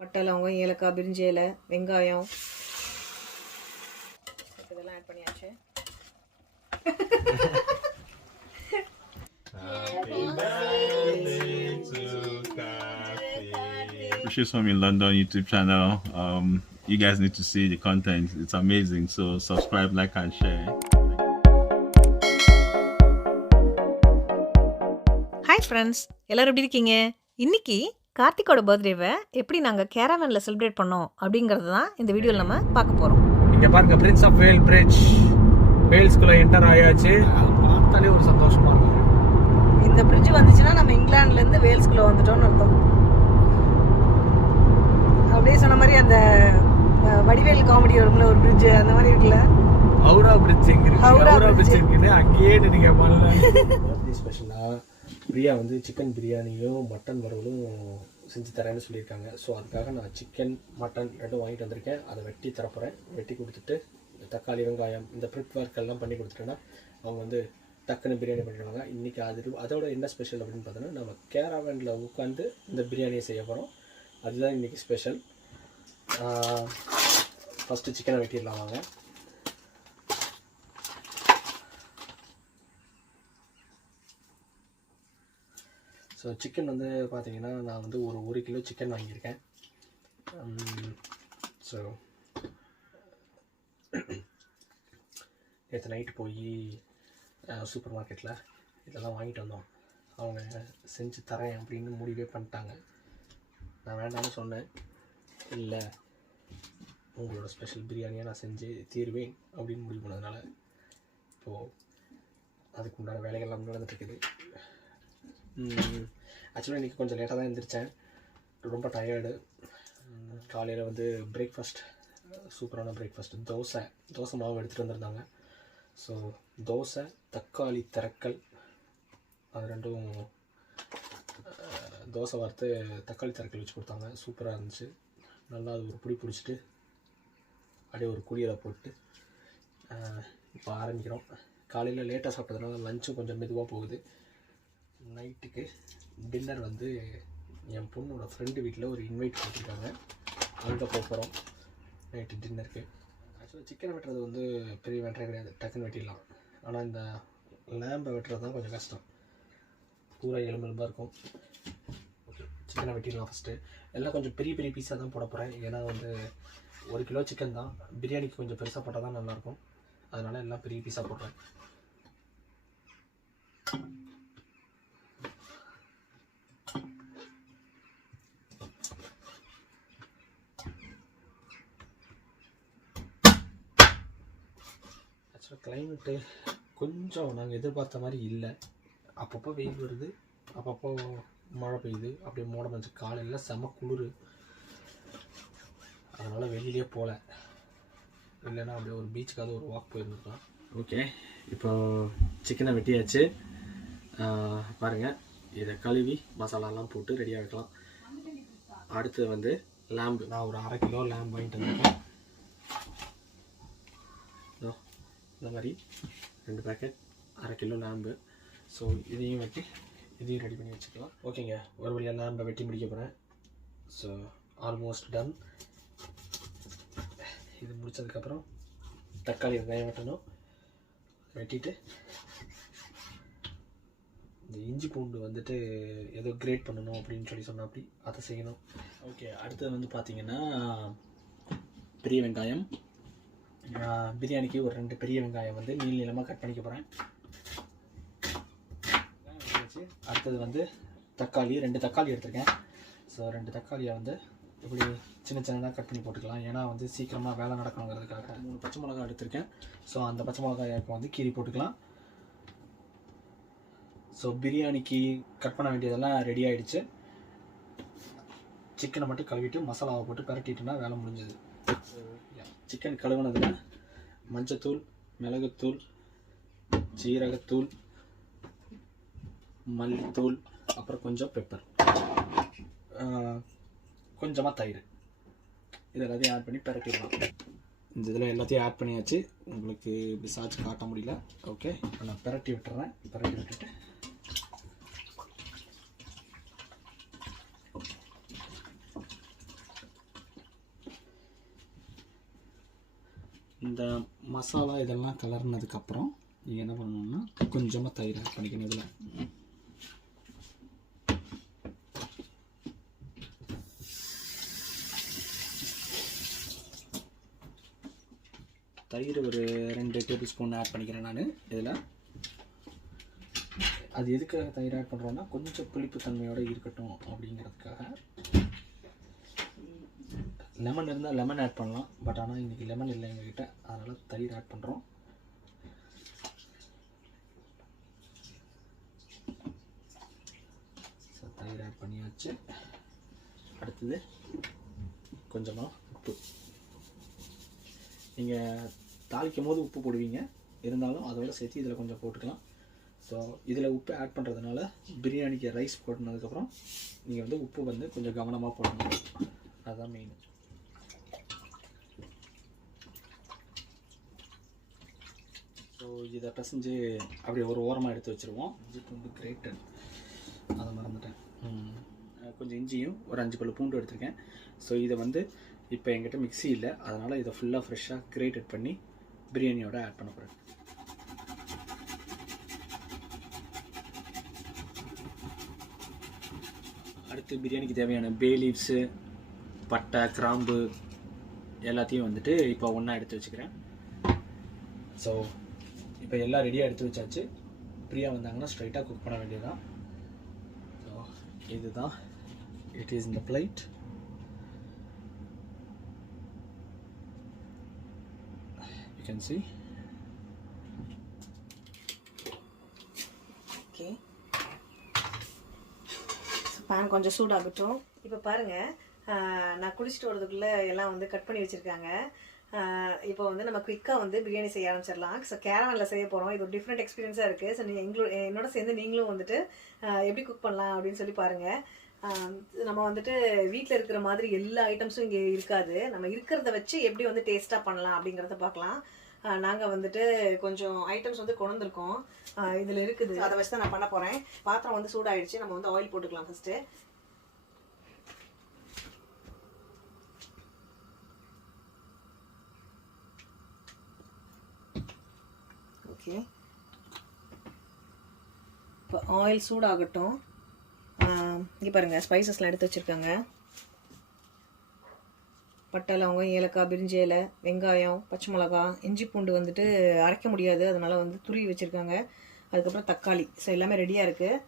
பட்டை லவங்கம் ஏலக்காய் பிரிஞ்சி இலை வெங்காயம் இதெல்லாம் ஆட் பண்ணியாச்சு. She's from in London YouTube channel. You guys need to see the content. It's amazing. So subscribe, like, and share. Hi friends, எல்லோரும் எப்படி இருக்கீங்க? இன்றைக்கி கார்த்திகோட பர்த்டேவை எப்படி நாங்கள் கேரவனில் செலிப்ரேட் பண்ணோம் அப்படிங்கிறது தான் இந்த வீடியோவில் நம்ம பார்க்க போகிறோம். இங்கே பாருங்க, பிரின்ஸ் ஆஃப் வேல் பிரிட்ஜ் வேல்ஸ்குள்ளே என்டர் ஆயாச்சு. பார்த்தாலே ஒரு சந்தோஷமாக இருக்கும். இந்த பிரிட்ஜ் வந்துச்சுன்னா நம்ம இங்கிலாந்துலேருந்து வேல்ஸ்குள்ளே வந்துட்டோம்னு அர்த்தம். அப்படியே சொன்ன மாதிரி அந்த வடிவேல் காமெடி வரும்ல ஒரு பிரிட்ஜ், அந்த மாதிரி இருக்குல்ல. ஹவுரா பிரிட்ஜ் எங்க இருக்கு? ஹவுரா பிரிட்ஜ் இருக்குது, அங்கேயே நீங்க பாருங்க. ஸ்பெஷலாக பிரியா வந்து சிக்கன் பிரியாணியும் மட்டன் வறுவலும் செஞ்சு தரேன்னு சொல்லியிருக்காங்க. ஸோ அதுக்காக நான் சிக்கன் மட்டன் ரெண்டும் வாங்கிட்டு வந்திருக்கேன். அதை வெட்டி தரப்போகிறேன். வெட்டி கொடுத்துட்டு தக்காளி வெங்காயம் இந்த ப்ரிப் ஒர்க் எல்லாம் பண்ணி கொடுத்துட்டேன்னா அவங்க வந்து டக்குன்னு பிரியாணி பண்ணிடுவாங்க. இன்றைக்கி அதோட என்ன ஸ்பெஷல் அப்படின்னு பார்த்தோன்னா, நம்ம கேரவனில் உட்காந்து இந்த பிரியாணியை செய்ய போகிறோம். அதுதான் இன்றைக்கி ஸ்பெஷல். ஃபஸ்ட்டு சிக்கனை வெட்டிடலாம் வாங்க. ஸோ சிக்கன் வந்து பார்த்திங்கன்னா நான் வந்து ஒரு 1 கிலோ சிக்கன் வாங்கியிருக்கேன். ஸோ நேற்று நைட்டு போய் சூப்பர் மார்க்கெட்டில் இதெல்லாம் வாங்கிட்டு வந்தோம். அவங்க செஞ்சு தரேன் அப்படின்னு முடிவே பண்ணிட்டாங்க. நான் வேண்டாம்னு சொன்னேன். இல்லை, உங்களோட ஸ்பெஷல் பிரியாணியை நான் செஞ்சு தீருவேன் அப்படின்னு முடிவு பண்ணதுனால இப்போது அதுக்கு உண்டான வேலைகள்லாம் நடந்துட்டுருக்குது. ஆக்சுவலாக இன்றைக்கி கொஞ்சம் லேட்டாக தான் எழுந்திரிச்சேன். ரொம்ப டயர்டு. காலையில் வந்து பிரேக்ஃபாஸ்ட், சூப்பரான பிரேக்ஃபாஸ்ட், தோசை மாவு எடுத்துகிட்டு வந்திருந்தாங்க. ஸோ தோசை, தக்காளி திரக்கல், அது ரெண்டும் தோசை வறுத்து தக்காளி திரக்கல் வச்சு கொடுத்தாங்க. சூப்பராக இருந்துச்சு. நல்லா அது ஒரு பிடி பிடிச்சிட்டு அப்படியே ஒரு குழியில் போட்டு இப்போ ஆரம்பிக்கிறோம். காலையில் லேட்டாக சாப்பிட்டதுனால லஞ்சும் கொஞ்சம் மெதுவாக போகுது. நைட்டுக்கு டின்னர் வந்து என் பொண்ணோட ஃப்ரெண்டு வீட்டில் ஒரு இன்வைட் கொடுத்துருக்காங்க. அங்கே போகிறோம் நைட்டு டின்னருக்கு. ஆக்சுவலாக சிக்கனை வெட்டுறது வந்து பெரிய வெட்டுறே கிடையாது, டக்குன்னு வெட்டிடலாம். ஆனால் இந்த லேம்பை வெட்டுறது தான் கொஞ்சம் கஷ்டம். பூரா எலும்பெலும்பாக இருக்கும். ஓகே, சிக்கனை வெட்டிடலாம். ஃபஸ்ட்டு எல்லாம் கொஞ்சம் பெரிய பெரிய பீஸாக தான் போட போகிறேன். ஏன்னா வந்து 1 கிலோ சிக்கன் தான், பிரியாணிக்கு கொஞ்சம் பெருசாக போட்டால் தான் நல்லாயிருக்கும். அதனால் எல்லாம் பெரிய பீஸாக போடுறேன். கிளைமேட்டு கொஞ்சம் நாங்கள் எதிர்பார்த்த மாதிரி இல்லை. அப்பப்போ வெயில் வருது, அப்பப்போ மழை பெய்யுது. அப்படியே மோடம் வச்சு காலையில் செம குளிர். அதனால் வெளியிலே போகல. இல்லைன்னா அப்படியே ஒரு பீச்சுக்காவது ஒரு வாக் போயிருந்துருக்கலாம். ஓகே, இப்போ சிக்கனை வெட்டியாச்சு. பாருங்கள், இதை கழுவி மசாலாலாம் போட்டு ரெடியாக வைக்கலாம். அடுத்து வந்து லேம்பு. நான் ஒரு 1/2 கிலோ லேம்பு வாங்கிட்டு வந்திருக்கேன். இந்த மாதிரி 2 பேக்கெட் 1/2 கிலோ லேம்பு. ஸோ இதையும் வெட்டி இதையும் ரெடி பண்ணி வச்சுக்கலாம். ஓகேங்க, ஒரு வழியாக லேம்பை வெட்டி முடிக்க போகிறேன். So almost done. இது முடித்ததுக்கப்புறம் தக்காளி வெங்காயம் வெட்டணும். வெட்டிட்டு இந்த இஞ்சி பூண்டு வந்துட்டு ஏதோ கிரேட் பண்ணணும் அப்படின்னு சொன்னால் அப்படி அதை செய்யணும். ஓகே, அடுத்தது வந்து பார்த்திங்கன்னா பெரிய வெங்காயம். பிரியாணிக்கு ஒரு 2 பெரிய வெங்காயம் வந்து நீளமாக கட் பண்ணிக்க போகிறேன். அடுத்தது வந்து தக்காளி, 2 தக்காளி எடுத்துருக்கேன். ஸோ 2 தக்காளியை வந்து இப்படி சின்ன சின்னதாக கட் பண்ணி போட்டுக்கலாம். ஏன்னா வந்து சீக்கிரமாக வேலை நடக்கணுங்கிறதுக்காக. 3 பச்சை மிளகா எடுத்திருக்கேன். ஸோ அந்த பச்சை மிளகாயை இப்போ வந்து கீறி போட்டுக்கலாம். ஸோ பிரியாணிக்கு கட் பண்ண வேண்டியதெல்லாம் ரெடி ஆகிடுச்சு. சிக்கனை மட்டும் கழுவிட்டு மசாலாவை போட்டு பரட்டிட்டோன்னா வேலை முடிஞ்சது. சிக்கன் கழுவுனதில் மஞ்சத்தூள், மிளகுத்தூள், ஜீரகத்தூள், மல்லித்தூள், அப்புறம் கொஞ்சம் பெப்பர், கொஞ்சமாக தயிர், இது எல்லாத்தையும் ஆட் பண்ணி பரட்டிடலாம். இந்த இதில் எல்லாத்தையும் ஆட் பண்ணியாச்சு. உங்களுக்கு இப்படி சாய்ச்சி காட்ட முடியல. ஓகே, நான் பரட்டி விட்டுறேன். பரட்டி விட்டுட்டு இந்த மசாலா இதெல்லாம் கலர்னதுக்கப்புறம் நீங்கள் என்ன பண்ணணும்னா கொஞ்சமாக தயிர் ஆட் பண்ணிக்கணும். இதில் தயிர் ஒரு 2 டேபிள் ஸ்பூன் ஆட் பண்ணிக்கிறேன் நான் இதில். அது எதுக்காக தயிர் ஆட் பண்ணுறோன்னா கொஞ்சம் புளிப்பு தன்மையோடு இருக்கட்டும் அப்படிங்கிறதுக்காக. லெமன் இருந்தால் லெமன் ஆட் பண்ணலாம், பட் ஆனால் இன்றைக்கி லெமன் இல்லை எங்ககிட்ட, அதனால் தயிர் ஆட் பண்ணுறோம். ஸோ தயிர் ஆட் பண்ணியாச்சு. அடுத்தது கொஞ்சமாக உப்பு. நீங்கள் தாளிக்கும் போது உப்பு போடுவீங்க, இருந்தாலும் அதோட சேர்த்து இதில் கொஞ்சம் போட்டுக்கலாம். ஸோ இதில் உப்பு ஆட் பண்ணுறதுனால பிரியாணிக்கு ரைஸ் போட்டுனதுக்கப்புறம் நீங்கள் வந்து உப்பு வந்து கொஞ்சம் கவனமாக போடணும், அதுதான் மெயின். ஸோ இதை பிசைஞ்சு அப்படியே ஒரு ஓரமாக எடுத்து வச்சுருவோம். இஞ்சி பூண்டு கிரேட்டட், அதை மறந்துட்டேன். கொஞ்சம் இஞ்சியும் ஒரு 5 பல்லு பூண்டு எடுத்திருக்கேன். ஸோ இதை வந்து இப்போ என்கிட்ட மிக்ஸி இல்லை, அதனால் இதை ஃபுல்லாக ஃப்ரெஷ்ஷாக கிரேட்டட் பண்ணி பிரியாணியோட ஆட் பண்ண போகிறேன். அடுத்து பிரியாணிக்கு தேவையான பே லீவ்ஸு, பட்டை, கிராம்பு எல்லாத்தையும் வந்துட்டு இப்போ ஒன்றா எடுத்து வச்சுக்கிறேன். ஸோ இப்போ எல்லாம் ரெடியாக எடுத்து வச்சாச்சு. பிரியா வந்தாங்கன்னா ஸ்ட்ரைட்டாக குக் பண்ண வேண்டியதுதான். ஸோ இதுதான் இட் இஸ் இந்த plate. You can see. Okay, pan கொஞ்சம் சூடாகட்டும். இப்போ பாருங்கள், நான் குளிச்சுட்டு வரதுக்குள்ளே எல்லாம் வந்து கட் பண்ணி வச்சுருக்காங்க. இப்போ வந்து நம்ம குயிக்காக வந்து பிரியாணி செய்ய ஆரம்பிச்சிடலாம். ஸோ கேரவனில் செய்ய போகிறோம். இது ஒரு டிஃப்ரெண்ட் எக்ஸ்பீரியன்ஸாக இருக்குது. ஸோ நீங்கள் என்னோட சேர்ந்து நீங்களும் வந்துட்டு எப்படி குக் பண்ணலாம் அப்படின்னு சொல்லி பாருங்கள். நம்ம வந்துட்டு வீட்டில் இருக்கிற மாதிரி எல்லா ஐட்டம்ஸும் இங்கே இருக்காது. நம்ம இருக்கிறத வச்சு எப்படி வந்து டேஸ்ட்டாக பண்ணலாம் அப்படிங்கிறத பார்க்கலாம். நாங்கள் வந்துட்டு கொஞ்சம் ஐட்டம்ஸ் வந்து கொண்டு வந்திருக்கோம், இதில் இருக்குது. அதை வச்சு தான் நான் பண்ண போகிறேன். பாத்திரம் வந்து சூடாகிடுச்சு. நம்ம வந்து ஆயில் போட்டுக்கலாம் ஃபஸ்ட்டு. ஓகே, இப்போ ஆயில் சூடாகட்டும். இங்கே பாருங்கள், ஸ்பைசஸ்லாம் எடுத்து வச்சுருக்காங்க. பட்டை, லவங்கம், ஏலக்காய், பிரிஞ்சி இலை, வெங்காயம், பச்சை மிளகா, இஞ்சி பூண்டு வந்துட்டு அரைக்க முடியாது, அதனால் வந்து துருவி வச்சுருக்காங்க. அதுக்கப்புறம் தக்காளி. ஸோ எல்லாமே ரெடியாக இருக்குது.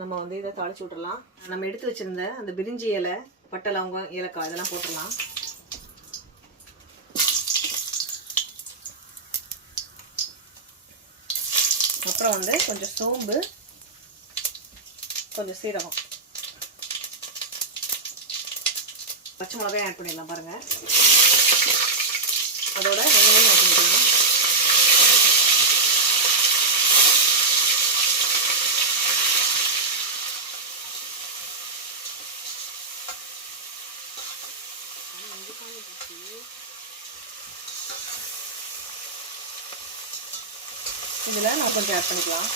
நம்ம வந்து இதை தாளித்து விட்டுறலாம். நம்ம எடுத்து வச்சுருந்த அந்த பிரிஞ்சி இலை, பட்டை, லவங்கம், ஏலக்காய் இதெல்லாம் போட்டுடலாம். அப்புறம் வந்து கொஞ்சம் சோம்பு, கொஞ்சம் சீரகம், பச்சை மிளகாயும் ஆட் பண்ணிடலாம். பாருங்கள், அதோட வெங்காயம் ஆட் பண்ணிக்கலாம். இதில் நான் கொஞ்சம் ஆட் பண்ணிக்கலாம்.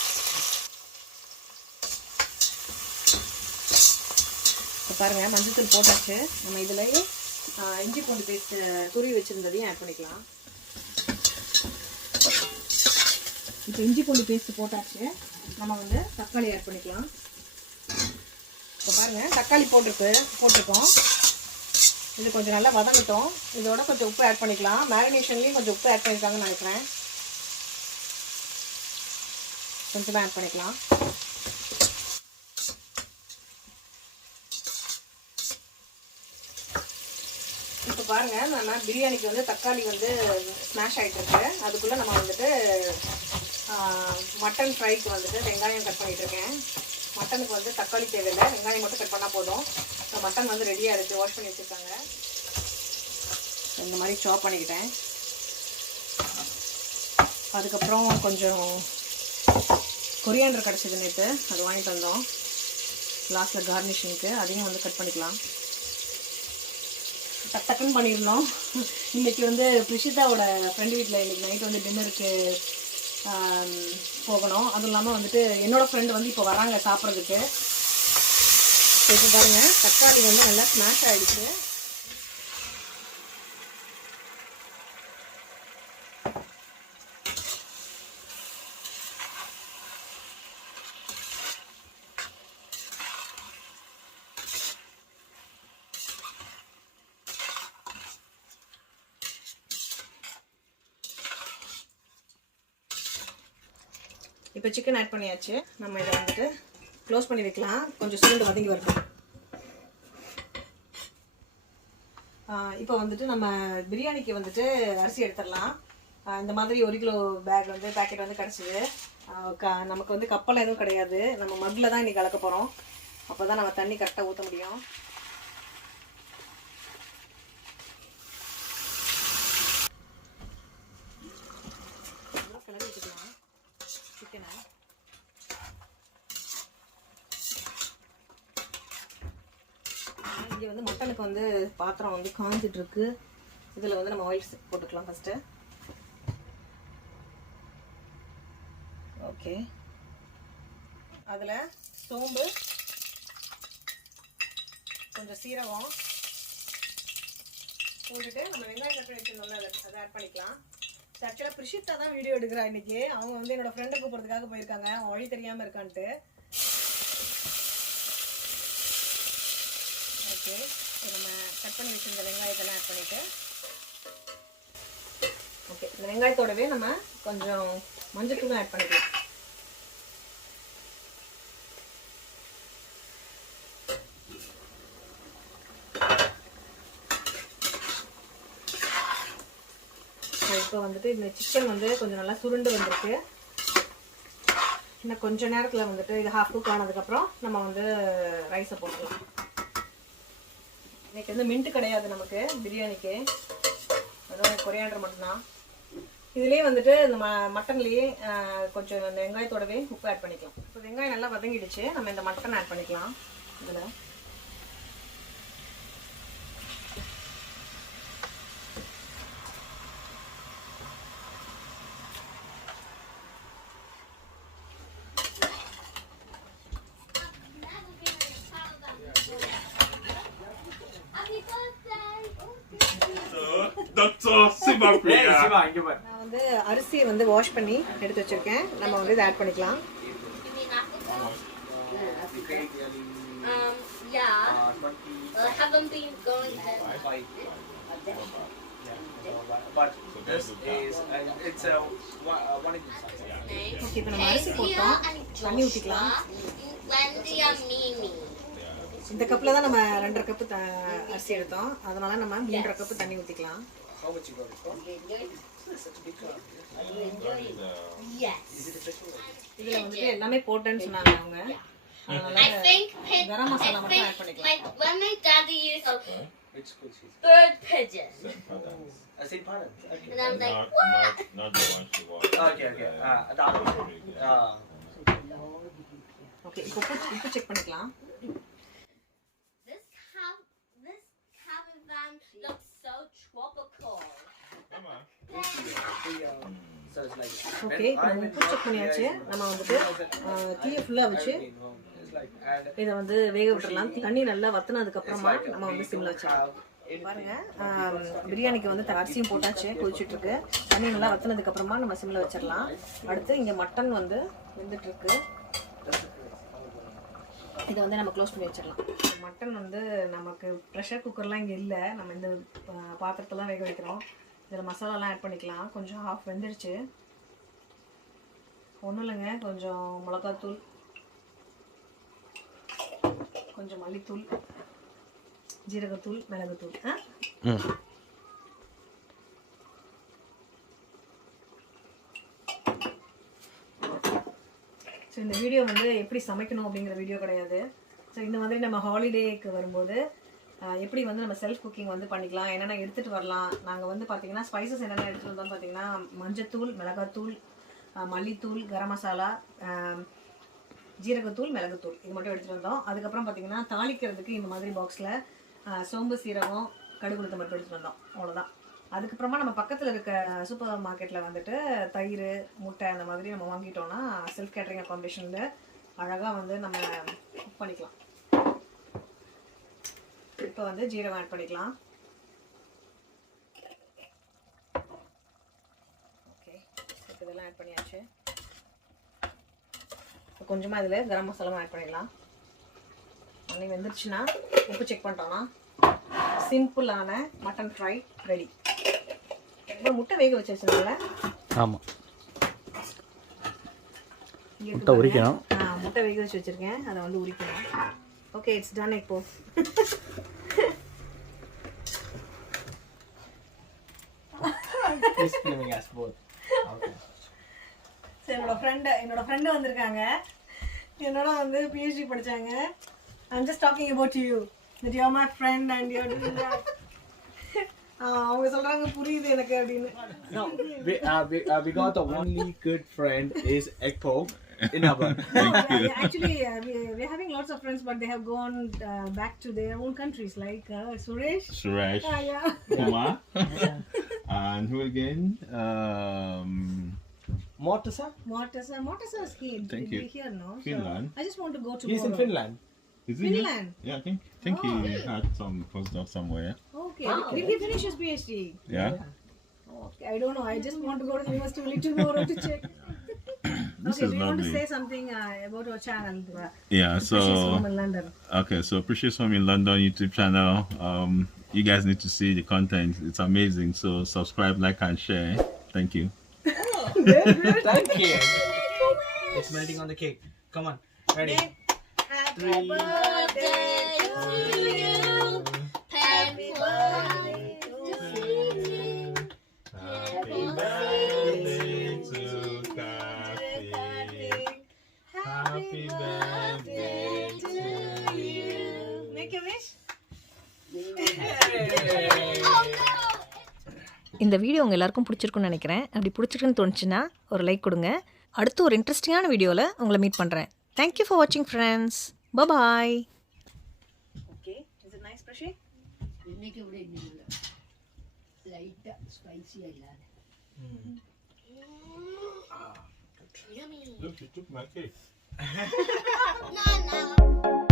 இப்போ பாருங்கள், மஞ்சள் போட்டாச்சு. நம்ம இதுலேயே இஞ்சி பூண்டு பேஸ்ட்டு துருவி வச்சுருந்ததையும் ஆட் பண்ணிக்கலாம். இப்போ இஞ்சி பூண்டு பேஸ்ட்டு போட்டாச்சு. நம்ம வந்து தக்காளி ஆட் பண்ணிக்கலாம். இப்போ பாருங்கள், தக்காளி போட்டிருக்கோம். இது கொஞ்சம் நல்லா வதங்கட்டும். இதோட கொஞ்சம் உப்பு ஆட் பண்ணிக்கலாம். மேரினேஷன்லேயும் கொஞ்சம் உப்பு ஆட் பண்ணியிருக்காங்கன்னு நினைக்கிறேன். கொஞ்சமாக ஆட் பண்ணிக்கலாம். இப்போ பாருங்கள், நம்ம பிரியாணிக்கு வந்து தக்காளி வந்து ஸ்மாஷ் ஆகிட்டுருக்கு. அதுக்குள்ளே நம்ம வந்துட்டு மட்டன் ஃப்ரைக்கு வந்துட்டு வெங்காயம் கட் பண்ணிகிட்ருக்கேன். மட்டனுக்கு வந்து தக்காளி தேவையில்லை, வெங்காயம் மட்டும் கட் பண்ணால் போதும். மட்டன் வந்து ரெடியாக இருக்குது, வாஷ் பண்ணி வச்சுருக்காங்க. இந்த மாதிரி சாப் பண்ணிக்கிட்டேன். அதுக்கப்புறம் கொஞ்சம் கொரியாண்டர் கிடச்சிது நேற்று, அது வாங்கிட்டு வந்தோம் லாஸ்ட்டில் கார்னிஷிங்க்கு. அதையும் வந்து கட் பண்ணிக்கலாம். டக்குன்னு பண்ணிடணும். இன்றைக்கி வந்து பிரிஷிதாவோட ஃப்ரெண்டு வீட்டில் இன்றைக்கி நைட்டு வந்து டின்னருக்கு போகணும். அதுவும் இல்லாமல் வந்துட்டு என்னோடய ஃப்ரெண்டு வந்து இப்போ வராங்க சாப்பிட்றதுக்கு. இப்போ பாருங்கள், தக்காளி வந்து நல்லா ஸ்மாஷ் ஆகிடுச்சு. இப்போ சிக்கன் ஆட் பண்ணியாச்சு. நம்ம இதை வந்துட்டு க்ளோஸ் பண்ணி வைக்கலாம். கொஞ்சம் சுருண்டு வதங்கி வரட்டும். இப்போ வந்துட்டு நம்ம பிரியாணிக்கு வந்துட்டு அரிசி எடுத்துடலாம். இந்த மாதிரி 1 கிலோ பேக் வந்து பேக்கெட் வந்து கிடச்சிது. நமக்கு வந்து கப்பெல்லாம் எதுவும் கிடையாது. நம்ம மக்கில் தான் இன்றைக்கி கலக்க போகிறோம். அப்போ தான் நம்ம தண்ணி கரெக்டாக ஊற்ற முடியும். கிளறி வச்சுக்கலாம் சிக்கனை. இங்கே வந்து மட்டனுக்கு வந்து பாத்திரம் வந்து காஞ்சிட்ருக்கு. இதில் வந்து நம்ம ஆயில் போட்டுக்கலாம் ஃபஸ்ட்டு. ஓகே, அதில் சோம்பு, கொஞ்சம் சீரகம் போட்டுட்டு நம்ம வெங்காயம் கட் பண்ணி வச்சுருந்தோம்ல அதை ஆட் பண்ணிக்கலாம். ஆக்சுவலாக பிரிஷித்தா தான் வீடியோ எடுக்கிறா இன்றைக்கி. அவங்க வந்து என்னோடய ஃப்ரெண்டை கூப்பிட்றதுக்காக போயிருக்காங்க, வழி தெரியாமல் இருக்கான்ட்டு. ஓகே, நம்ம கட் பண்ணி வச்சுருந்த வெங்காயத்தெல்லாம் ஆட் பண்ணிவிட்டு, ஓகே, இந்த வெங்காயத்தோடவே நம்ம கொஞ்சம் மஞ்சள் தூளும் ஆட் பண்ணிக்கலாம். இப்போ வந்துட்டு இந்த சிக்கன் வந்து கொஞ்சம் நல்லா சுருண்டு வந்திருக்கு. இன்னும் கொஞ்சம் நேரத்தில் வந்துட்டு இது ஹாஃப் குக் ஆனதுக்கப்புறம் நம்ம வந்து ரைஸை போட்டுக்கலாம். இன்றைக்கி வந்து மின்ட்டு கிடையாது நமக்கு பிரியாணிக்கு, அதுவும் கொரியாண்டர் மட்டும்தான். இதுலேயே வந்துட்டு இந்த மட்டன்லேயே கொஞ்சம் அந்த வெங்காயத்தோடவே உப்பு ஆட் பண்ணிக்கலாம். இப்போ வெங்காயம் நல்லா வதங்கிடுச்சு. நம்ம இந்த மட்டன் ஆட் பண்ணிக்கலாம் இதில். நான் வந்து அரிசியை வந்து வாஷ் பண்ணி எடுத்து வச்சிருக்கேன். நம்ம வந்து இதை ஆட் பண்ணிக்கலாம். ஓகே, இப்போ நம்ம அரிசி போட்டோம். தண்ணி ஊற்றிக்கலாம். இந்த கப்பில் தான் நம்ம 2.5 கப்பு அரிசி எடுத்தோம். அதனால நம்ம 3.5 கப்பு தண்ணி ஊற்றிக்கலாம். இதில் வந்துட்டு எல்லாமே போட்டேன்னு சொன்னாங்க அவங்க. அதனால கரம் மசாலா மட்டும் ஆட் பண்ணிக்கலாம். bird pigeon. I said pardon. Okay. And I was like, what? Not the one she watched. Okay. Okay, இப்போ செக் பண்ணிக்கலாம். This caravan looks so tropical. Come on. So it's like. Okay, நம்ம உப்பு check பண்ணியாச்சு. நம்ம வந்துட்டு தீயை ஃபுல்லாக வச்சு இதை வந்து வேக விட்டுறலாம். தண்ணி நல்லா வத்தினதுக்கு அப்புறமா நம்ம வந்து சிம்ல வச்சிடலாம். பாருங்க, பிரியாணிக்கு வந்து அரிசியும் போட்டாச்சு, கொதிச்சுட்டு இருக்கு. தண்ணி நல்லா வத்தினதுக்கு அப்புறமா நம்ம சிம்ல வச்சிடலாம். அடுத்து இங்கே மட்டன் வந்து வெந்துட்டு இருக்கு. இதை வந்து நம்ம க்ளோஸ் பண்ணி வச்சிடலாம். மட்டன் வந்து நமக்கு ப்ரெஷர் குக்கர்லாம் இங்கே இல்லை. நம்ம இந்த பாத்திரத்தெல்லாம் வேக வைக்கிறோம். இதில் மசாலாலாம் ஆட் பண்ணிக்கலாம். கொஞ்சம் ஹாஃப் வெந்துடுச்சு. ஒன்றும் இல்லைங்க, கொஞ்சம் மிளகாத்தூள், கொஞ்சம் மல்லித்தூள், ஜீரகத்தூள், மிளகுத்தூள். ஸோ இந்த வீடியோ வந்து எப்படி சமைக்கணும் அப்படிங்கிற வீடியோ கிடையாது. ஸோ இந்த மாதிரி நம்ம ஹாலிடேக்கு வரும்போது எப்படி வந்து நம்ம செல்ஃப் குக்கிங் வந்து பண்ணிக்கலாம், என்னென்ன எடுத்துகிட்டு வரலாம். நாங்கள் வந்து பார்த்திங்கன்னா ஸ்பைசஸ் என்னென்ன எடுத்துகிட்டு வந்தோம் பார்த்திங்கன்னா மஞ்சத்தூள், மிளகாத்தூள், மல்லித்தூள், கரம் மசாலா, ஜீரகத்தூள், மிளகுத்தூள், இது மட்டும் எடுத்துகிட்டு வந்தோம். அதுக்கப்புறம் பார்த்திங்கன்னா தாளிக்கிறதுக்கு இந்த மாதிரி பாக்ஸில் சோம்பு, சீரகம், கடுகு, உளுத்தம் பருப்பு எடுத்துகிட்டு வந்தோம். அவ்வளோதான். அதுக்கப்புறமா நம்ம பக்கத்தில் இருக்க சூப்பர் மார்க்கெட்டில் வந்துட்டு தயிர், முட்டை அந்த மாதிரி நம்ம வாங்கிட்டோம்னா செல்ஃப் கேட்டரிங் அக்காமடேஷனில் அழகாக வந்து நம்ம குக் பண்ணிக்கலாம். இப்போ வந்து ஜீரகம் ஆட் பண்ணிக்கலாம். ஓகே, இப்போ இதெல்லாம் ஆட் பண்ணியாச்சு. இப்போ கொஞ்சமாக இதில் கரம் மசாலாவும் ஆட் பண்ணிடலாம். அன்றைக்கி வெந்துருச்சுன்னா உப்பு செக் பண்ணிட்டோம்னா சிம்பிளான மட்டன் ஃப்ரை ரெடி. இப்போ முட்டை வேக வச்சு வச்சுருந்தால. ஆமாம், இங்க முட்டை உரிக்கணும். முட்டை வேக வச்சு வச்சிருக்கேன், அதை வந்து உரிக்கணும். ஓகே, இட்ஸ் டன் இப்போ. Please filming us both. Okay. சரி, என்னோட ஃப்ரெண்டு வந்திருக்காங்க. என்னோட வந்து PhD படிச்சாங்க. I'm just talking about you. That you're my friend and you're doing that. அவங்க சொல்றாங்க புரியுது எனக்கு அப்படின்னு. No, we got the only good friend is Ekpo in our. Actually, we're having lots of friends, but they have gone back to their own countries, like Suresh. Yeah. Kumar. And who again? Mortasa? Mortasa is Thank you. here, no? Finland. So I just want to go to. He's in Finland. Is he Finland. here? Yeah, I think he had some postdoc somewhere. Okay. Did he finish his PhD? Yeah. Okay, I don't know. I just want to go to the university a little more to check. This Okay, is do you want to lovely. say something about our channel? Yeah, She's so from London. okay, so Precious Home in London YouTube channel. You guys need to see the content. It's amazing. So subscribe, like, and share. Thank you. Thank you. It's melting on the cake. Come on. Ready? Happy birthday to you. Happy birthday to you. Happy birthday to Kathy. Happy birthday to you. Make a wish. இந்த video உங்கள் எல்லாருக்கும் பிடிச்சிருக்குன்னு நினைக்கிறேன். அப்படி பிடிச்சிருக்குன்னு தோணுச்சுன்னா ஒரு like கொடுங்க. அடுத்து ஒரு இன்ட்ரெஸ்டிங்கான வீடியோவில் உங்களை மீட் பண்ணுறேன். தேங்க்யூ ஃபார் வாட்சிங் friends. Bye. Okay, is it nice, Prashi? இன்னைக்கு விட இன்னும் லைட்டா ஸ்பைசியா இல்ல. Look, you took my cake. No.